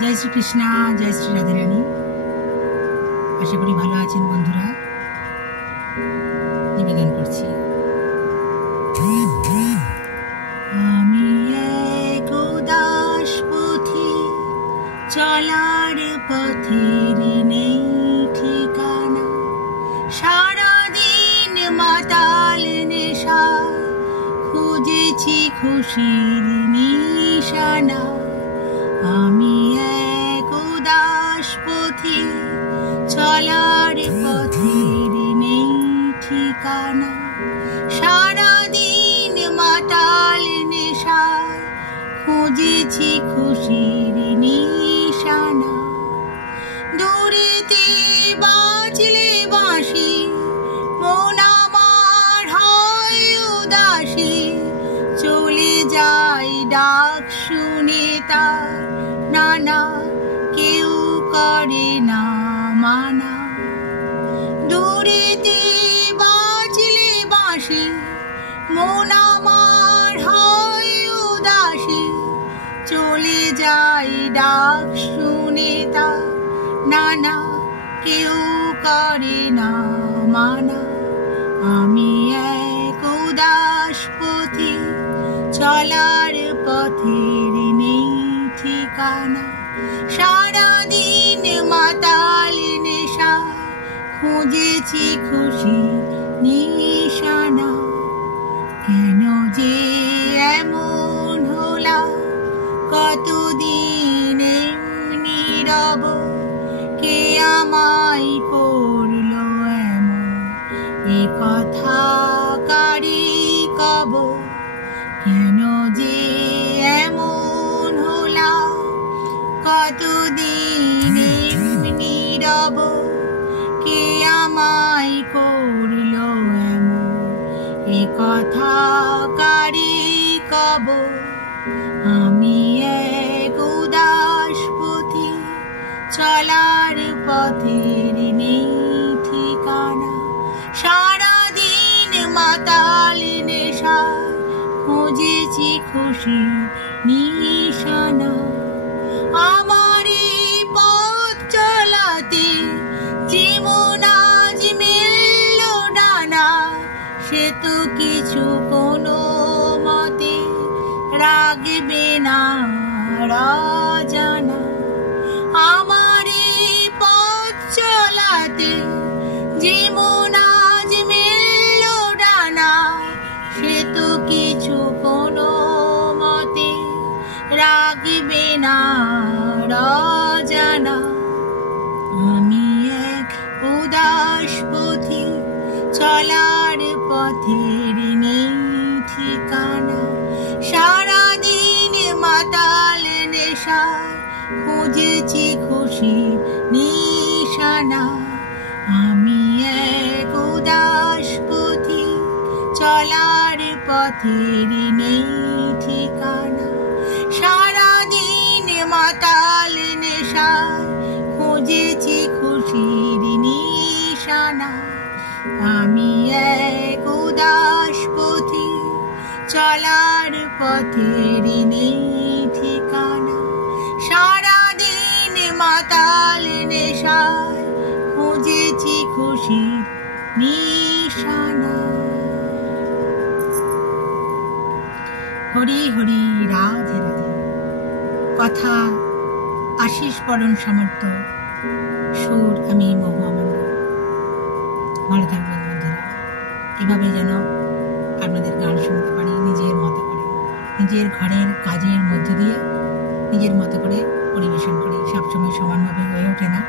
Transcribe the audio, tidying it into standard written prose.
जय श्री कृष्णा, जय श्री राधे रानी। आशा करी भालो आছেন বন্ধুরা। নিবেদন করছি আমি এক উদাস পথি, চলার পথের নেই ঠিকানা। সারাদিন মাতাল নেশা, খুঁজেছি খুশির নিশানা। আমি এক উদাস পথি, চলার পথের নেই ঠিকানা। সারাদিন মাতাল নেশায়, খুঁজেছি খুশির নিশানা। দূরেতে বাজলে বাঁশি, মন আমার হয় উদাসী। চলে যাই ডাক শুনে তার, নানা কেউ করে না মানা। দূরেতে বাজলে বাঁশি, মন আমার হয় উদাসী। চলে যাই ডাক শুনে তার, নানা কেউ করে না মানা। আমি এক উদাস পথি, চলার পথের নেই ঠিকানা। সারাদিন মাতাল নেশা, খুঁজেছি খুশি নিশানা। কেন যে এমন হলাম, কতদিন এমনি রব। কে আমায় করলো এমন, এ কথা কারি কব। কেন যে এমন হলাম, কতদিন এমনি রব। কে আমায় করলো এমন, এ কথা কারি কব। আমি এক উদাস পথি, চলার পথের নেই ঠিকানা। সারাদিন মাতাল নেশা, খুঁজেছি খুশি নিশানা। আমার এই পথ চলাতে যেমন আজ মেলল ডানা, সে তো কিছু কোনো মতে রাখবে না রাজানা। আমার এই পথ চলাতে যেমন আজ মেলল ডানা, সে তো কিছু কোনো মতে রাখবে না রাজানা। আমি এক উদাস পথি, চলার পথের নেই ঠিকানা। সারাদিন মাতাল নেশা, খুঁজেছি খুশি নিশানা। আমি এক উদাস পথি, চলার পথের নেই ঠিকানা। সারাদিন মাতাল নেশা, খুঁজেছি খুশির নিশানা। আমি এক উদাস পথি, চলার পথের নেই ঠিকানা। সারাদিন মাতাল নেশা, খুঁজেছি খুশির নিশানা। হরি হরি, রাধে রাধে। কথা আশিস পরণ সমর্থ, সুর আমি মহুয়া মণ্ডল। ভালো থাকবেন বন্ধুরা। এভাবে যেন আপনাদের গান শুনতে পারি নিজের মতো করে, নিজের ঘরের কাজের মধ্য দিয়ে নিজের মতো করে পরিবেশন করি। সবসময় সমানভাবে হয়ে ওঠে না,